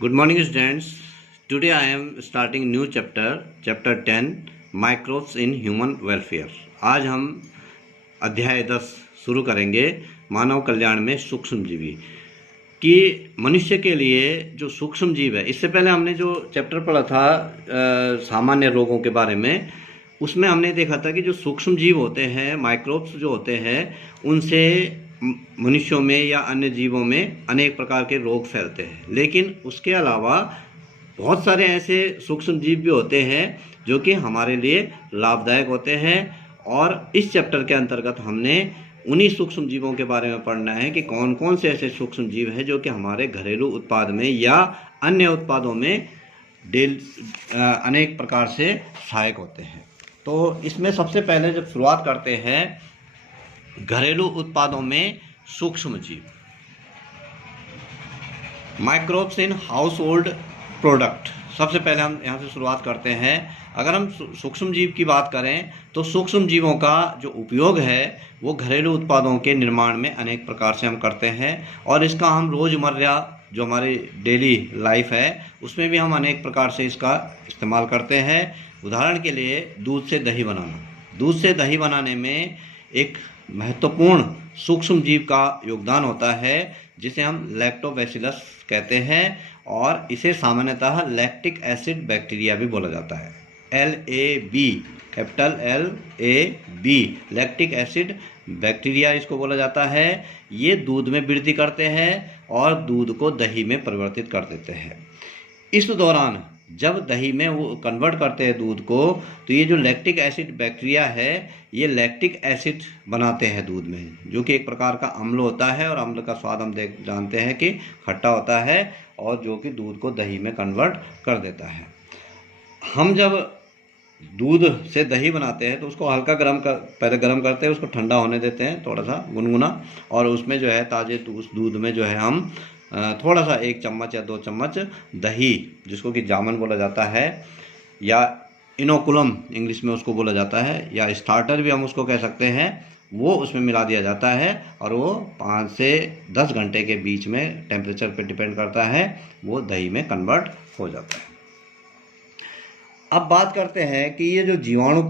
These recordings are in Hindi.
Good morning, students. Today I am starting new chapter 10, Microbes in Human Welfare. आज हम अध्याय 10 शुरू करेंगे, मानव कल्याण में सूक्ष्म जीवी। कि मनुष्य के लिए जो सूक्ष्म जीव है, इससे पहले हमने जो चैप्टर पढ़ा था सामान्य रोगों के बारे में, उसमें हमने देखा था कि जो सूक्ष्म जीव होते हैं, माइक्रोब्स जो होते हैं, उनसे मनुष्यों में या अन्य जीवों में अनेक प्रकार के रोग फैलते हैं। लेकिन उसके अलावा बहुत सारे ऐसे सूक्ष्म जीव भी होते हैं जो कि हमारे लिए लाभदायक होते हैं। और इस चैप्टर के अंतर्गत हमने उन्हीं सूक्ष्म जीवों के बारे में पढ़ना है कि कौन कौन से ऐसे सूक्ष्म जीव हैं जो कि हमारे घरेलू उत्पाद में या अन्य उत्पादों में अनेक प्रकार से सहायक होते हैं। तो इसमें सबसे पहले जब शुरुआत करते हैं घरेलू उत्पादों में सूक्ष्म जीव, microbes in house hold product. सबसे पहले हम यहाँ से शुरुआत करते हैं। अगर हम सूक्ष्म जीव की बात करें तो सूक्ष्म जीवों का जो उपयोग है वो घरेलू उत्पादों के निर्माण में अनेक प्रकार से हम करते हैं, और इसका हम रोज़मर्रा जो हमारी डेली लाइफ है उसमें भी हम अनेक प्रकार से इसका इस्तेमाल करते हैं। उदाहरण के लिए दूध से दही बनाना। दूध से दही बनाने में एक महत्वपूर्ण सूक्ष्म जीव का योगदान होता है जिसे हम लैक्टोबैसिलस कहते हैं, और इसे सामान्यतः लैक्टिक एसिड बैक्टीरिया भी बोला जाता है। LAB, capital LAB, lactic acid bacteria इसको बोला जाता है। ये दूध में वृद्धि करते हैं और दूध को दही में परिवर्तित कर देते हैं। इस दौरान जब दही में वो कन्वर्ट करते हैं दूध को, तो ये जो लैक्टिक एसिड बैक्टीरिया है ये लैक्टिक एसिड बनाते हैं दूध में, जो कि एक प्रकार का अम्ल होता है, और अम्ल का स्वाद हम जानते हैं कि खट्टा होता है, और जो कि दूध को दही में कन्वर्ट कर देता है। हम जब दूध से दही बनाते हैं तो उसको हल्का पहले गर्म करते हैं, उसको ठंडा होने देते हैं थोड़ा सा गुनगुना, और उसमें जो है ताज़े दूध में जो है हम थोड़ा सा 1 चम्मच या 2 चम्मच दही, जिसको कि जामन बोला जाता है या इनोकुलम इंग्लिश में उसको बोला जाता है, या स्टार्टर भी हम उसको कह सकते हैं, वो उसमें मिला दिया जाता है, और वो 5 से 10 घंटे के बीच में, टेम्परेचर पे डिपेंड करता है, वो दही में कन्वर्ट हो जाता है। अब बात करते हैं कि ये जो जीवाणु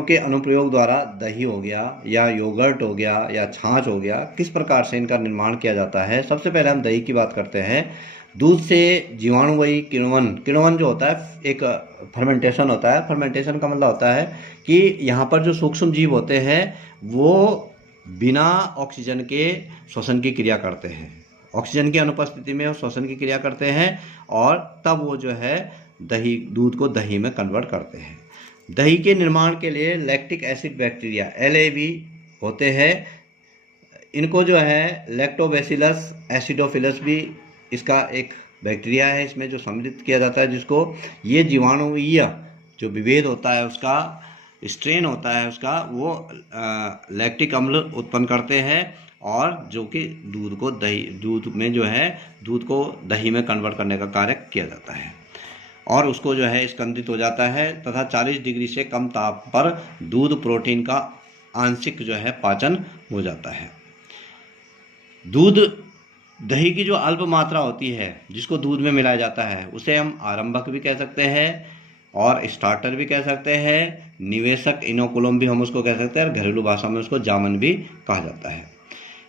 के अनुप्रयोग द्वारा दही हो गया या योगर्ट हो गया या छाछ हो गया, किस प्रकार से इनका निर्माण किया जाता है। सबसे पहले हम दही की बात करते हैं। दूध से जीवाणुवाही किण्वन जो होता है, एक फर्मेंटेशन होता है। फर्मेंटेशन का मतलब होता है कि यहाँ पर जो सूक्ष्म जीव होते हैं वो बिना ऑक्सीजन के श्वसन की क्रिया करते हैं। ऑक्सीजन की अनुपस्थिति में वो श्वसन की क्रिया करते हैं, और तब वो जो है दूध को दही में कन्वर्ट करते हैं। दही के निर्माण के लिए लैक्टिक एसिड बैक्टीरिया LAB होते हैं। इनको जो है लैक्टोबैसिलस एसिडोफिलस भी इसका एक बैक्टीरिया है, इसमें जो सम्मिलित किया जाता है, जिसको ये जीवाणुवीय जो विभेद होता है, उसका स्ट्रेन होता है उसका, वो लैक्टिक अम्ल उत्पन्न करते हैं, और जो कि दूध में जो है दूध को दही में कन्वर्ट करने का कार्य किया जाता है, और उसको जो है स्कंदित हो जाता है, तथा 40 डिग्री से कम ताप पर दूध प्रोटीन का आंशिक जो है पाचन हो जाता है। दही की जो अल्प मात्रा होती है जिसको दूध में मिलाया जाता है, उसे हम आरंभक भी कह सकते हैं और स्टार्टर भी कह सकते हैं। निवेशक इनोकुलम भी हम उसको कह सकते हैं, और घरेलू भाषा में उसको जामन भी कहा जाता है।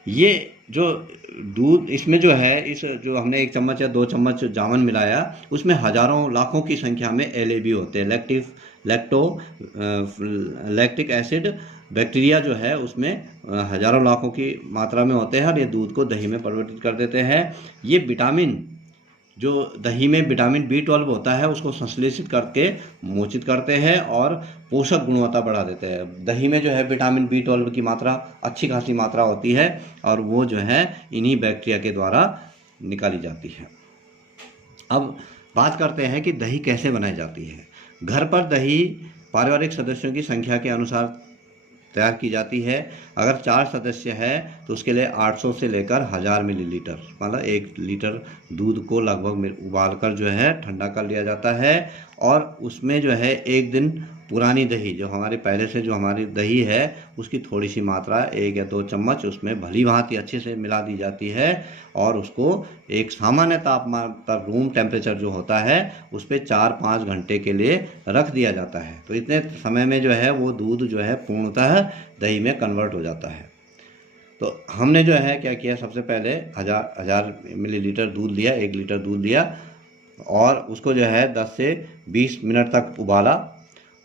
ये जो दूध, इसमें जो है इस जो हमने 1 चम्मच या 2 चम्मच जामन मिलाया, उसमें हजारों लाखों की संख्या में LAB होते हैं, लैक्टिक एसिड बैक्टीरिया जो है उसमें हजारों लाखों की मात्रा में होते हैं, और ये दूध को दही में परिवर्तित कर देते हैं। ये विटामिन, जो दही में विटामिन B12 होता है, उसको संश्लेषित करके मोचित करते हैं और पोषक गुणवत्ता बढ़ा देते हैं। दही में जो है विटामिन B12 की मात्रा अच्छी खासी मात्रा होती है, और वो जो है इन्हीं बैक्टीरिया के द्वारा निकाली जाती है। अब बात करते हैं कि दही कैसे बनाई जाती है। घर पर दही पारिवारिक सदस्यों की संख्या के अनुसार तैयार की जाती है। अगर 4 सदस्य है तो उसके लिए 800 से लेकर 1000 मिलीलीटर, मतलब 1 लीटर दूध को लगभग उबाल कर जो है ठंडा कर लिया जाता है, और उसमें जो है 1 दिन पुरानी दही, जो हमारे पहले से जो हमारी दही है उसकी थोड़ी सी मात्रा 1 या 2 चम्मच उसमें भली भांति अच्छे से मिला दी जाती है और उसको एक सामान्य तापमान पर, रूम टेम्परेचर जो होता है उस पर 4-5 घंटे के लिए रख दिया जाता है। तो इतने समय में जो है वो दूध जो है पूर्णतः दही में कन्वर्ट हो जाता है। तो हमने जो है क्या किया, सबसे पहले 1000 मिलीलीटर दूध लिया, 1 लीटर दूध लिया और उसको जो है 10 से 20 मिनट तक उबाला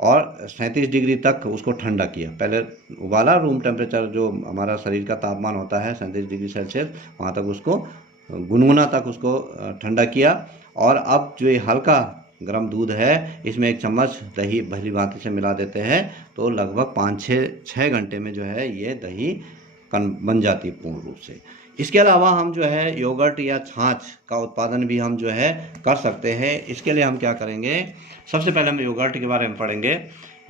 और 37 डिग्री तक उसको ठंडा किया। पहले उबाला, रूम टेम्परेचर जो हमारा शरीर का तापमान होता है 37 डिग्री सेल्सियस, वहाँ तक उसको गुनगुना तक उसको ठंडा किया। और अब जो ये हल्का गर्म दूध है इसमें 1 चम्मच दही भली भांति से मिला देते हैं। तो लगभग 5-6 घंटे में जो है ये दही बन जाती है पूर्ण रूप से। इसके अलावा हम जो है योगर्ट या छाछ का उत्पादन भी हम जो है कर सकते हैं। इसके लिए हम क्या करेंगे, सबसे पहले हम योगर्ट के बारे में पढ़ेंगे।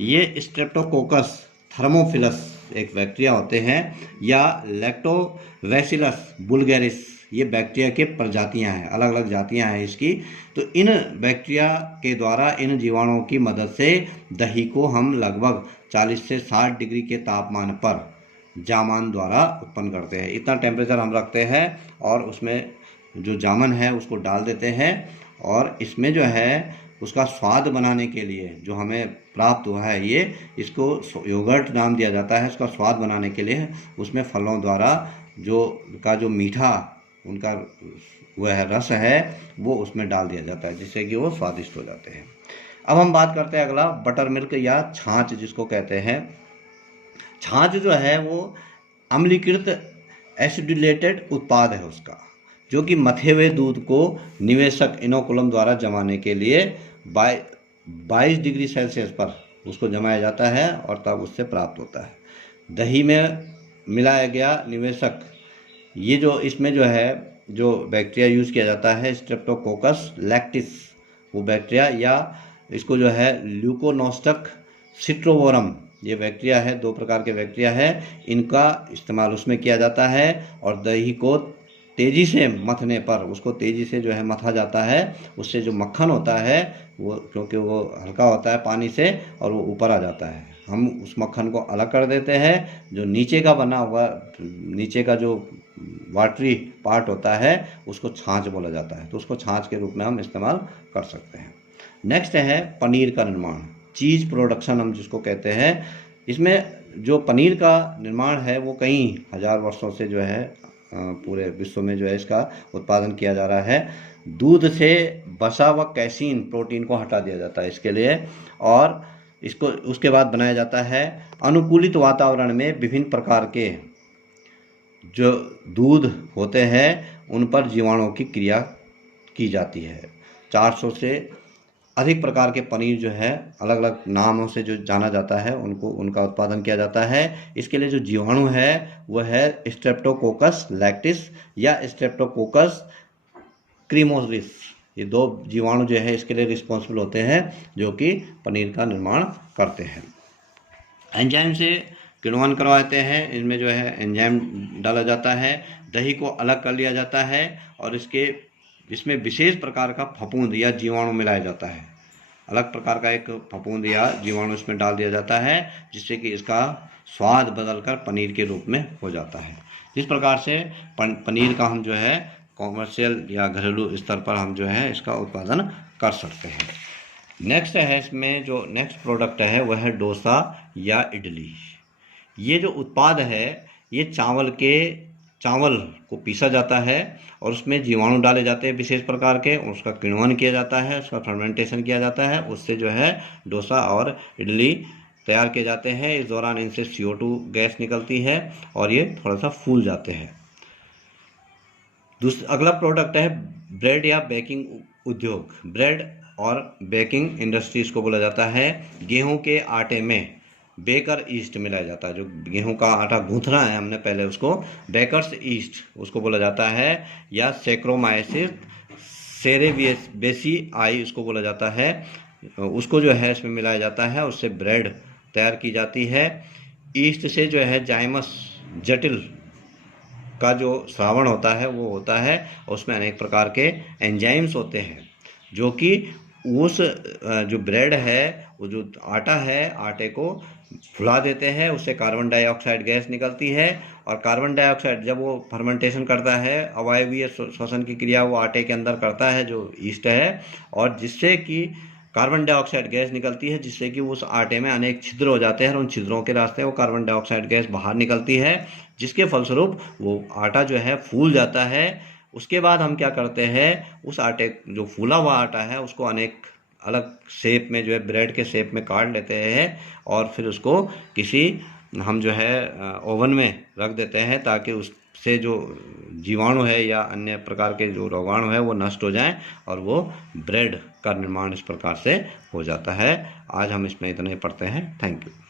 ये स्ट्रेप्टोकोकस थर्मोफिलस एक बैक्टीरिया होते हैं या लैक्टोबैसिलस बुल्गारिस, ये बैक्टीरिया के प्रजातियां हैं, अलग अलग जातियां हैं इसकी। तो इन बैक्टीरिया के द्वारा, इन जीवाणुओं की मदद से दही को हम लगभग 40 से 60 डिग्री के तापमान पर जामन द्वारा उत्पन्न करते हैं। इतना टेम्परेचर हम रखते हैं और उसमें जो जामन है उसको डाल देते हैं और इसमें जो है उसका स्वाद बनाने के लिए जो हमें प्राप्त हुआ है, ये इसको योगर्ट नाम दिया जाता है। इसका स्वाद बनाने के लिए उसमें फलों द्वारा जो मीठा उनका वह रस है वो उसमें डाल दिया जाता है, जिससे कि वो स्वादिष्ट हो जाते हैं। अब हम बात करते हैं अगला, बटर मिल्क या छाछ जिसको कहते हैं। छाछ जो है वो अम्लीकृत एसिडुलेटेड उत्पाद है उसका, जो कि मथे हुए दूध को निवेशक इनोकुलम द्वारा जमाने के लिए 22 डिग्री सेल्सियस पर उसको जमाया जाता है और तब उससे प्राप्त होता है। दही में मिलाया गया निवेशक, ये जो इसमें जो है जो बैक्टीरिया यूज़ किया जाता है स्ट्रेप्टोकोकस लैक्टिस, वो बैक्टीरिया, या इसको जो है ल्यूकोनोस्टक सिट्रोवोरम, ये बैक्टीरिया है, 2 प्रकार के बैक्टीरिया है, इनका इस्तेमाल उसमें किया जाता है। और दही को तेज़ी से मथने पर उसको तेज़ी से जो है मथा जाता है, उससे जो मक्खन होता है वो, क्योंकि वो हल्का होता है पानी से, और वो ऊपर आ जाता है। हम उस मक्खन को अलग कर देते हैं। जो नीचे का बना हुआ, नीचे का जो वाटरी पार्ट होता है उसको छाछ बोला जाता है। तो उसको छाछ के रूप में हम इस्तेमाल कर सकते हैं। नेक्स्ट है पनीर का निर्माण, चीज़ प्रोडक्शन हम जिसको कहते हैं। इसमें जो पनीर का निर्माण है वो कई हज़ार वर्षों से जो है पूरे विश्व में जो है इसका उत्पादन किया जा रहा है। दूध से वसा व कैसीन प्रोटीन को हटा दिया जाता है इसके लिए, और इसको उसके बाद बनाया जाता है अनुकूलित वातावरण में विभिन्न प्रकार के जो दूध होते हैं उन पर जीवाणुओं की क्रिया की जाती है। 400 से अधिक प्रकार के पनीर जो है अलग अलग नामों से जो जाना जाता है उनका उत्पादन किया जाता है। इसके लिए जो जीवाणु है वह है स्ट्रेप्टोकोकस लैक्टिस या स्ट्रेप्टोकोकस क्रीमोसिस। ये 2 जीवाणु जो है इसके लिए रिस्पॉन्सिबल होते हैं जो कि पनीर का निर्माण करते हैं। एंजाइम से किण्वन करवाते हैं, इनमें जो है एंजाइम डाला जाता है, दही को अलग कर लिया जाता है और इसमें विशेष प्रकार का फफूंद या जीवाणु मिलाया जाता है। अलग प्रकार का एक फफूंद या जीवाणु इसमें डाल दिया जाता है, जिससे कि इसका स्वाद बदलकर पनीर के रूप में हो जाता है। इस प्रकार से पनीर का हम जो है कॉमर्शियल या घरेलू स्तर पर हम जो है इसका उत्पादन कर सकते हैं। नेक्स्ट है, इसमें जो नेक्स्ट प्रोडक्ट है वह है डोसा या इडली। ये जो उत्पाद है ये चावल को पीसा जाता है और उसमें जीवाणु डाले जाते हैं विशेष प्रकार के, उसका किण्वन किया जाता है, उसका फर्मेंटेशन किया जाता है, उससे जो है डोसा और इडली तैयार किए जाते हैं। इस दौरान इनसे CO2 गैस निकलती है और ये थोड़ा सा फूल जाते हैं। अगला प्रोडक्ट है ब्रेड या बेकिंग उद्योग। ब्रेड और बेकिंग इंडस्ट्री इसको बोला जाता है। गेहूं के आटे में बेकर ईस्ट मिलाया जाता है। जो गेहूं का आटा गूंथना है हमने पहले, उसको बेकर्स ईस्ट उसको बोला जाता है, या सेक्रोमाइसिस सेरेबेसी आई उसको बोला जाता है। उसको जो है इसमें मिलाया जाता है, उससे ब्रेड तैयार की जाती है। ईस्ट से जो है जाइमस जटिल का जो श्रावण होता है वो होता है, और उसमें अनेक प्रकार के एंजाइम्स होते हैं जो कि उस जो ब्रेड है, वो जो आटा है, आटे को फुला देते हैं, उससे कार्बन डाइऑक्साइड गैस निकलती है। और कार्बन डाइऑक्साइड जब वो फर्मेंटेशन करता है, अवायवीय श्वसन की क्रिया वो आटे के अंदर करता है जो ईस्ट है, और जिससे कि कार्बन डाइऑक्साइड गैस निकलती है, जिससे कि उस आटे में अनेक छिद्र हो जाते हैं और उन छिद्रों के रास्ते वो कार्बन डाइऑक्साइड गैस बाहर निकलती है, जिसके फलस्वरूप वो आटा जो है फूल जाता है। उसके बाद हम क्या करते हैं, उस आटे, जो फूला हुआ आटा है, उसको अनेक अलग शेप में, जो है ब्रेड के शेप में काट लेते हैं, और फिर उसको किसी, हम जो है ओवन में रख देते हैं, ताकि उससे जो जीवाणु है या अन्य प्रकार के जो रोगाणु है वो नष्ट हो जाएं, और वो ब्रेड का निर्माण इस प्रकार से हो जाता है। आज हम इसमें इतना ही पढ़ते हैं। Thank you.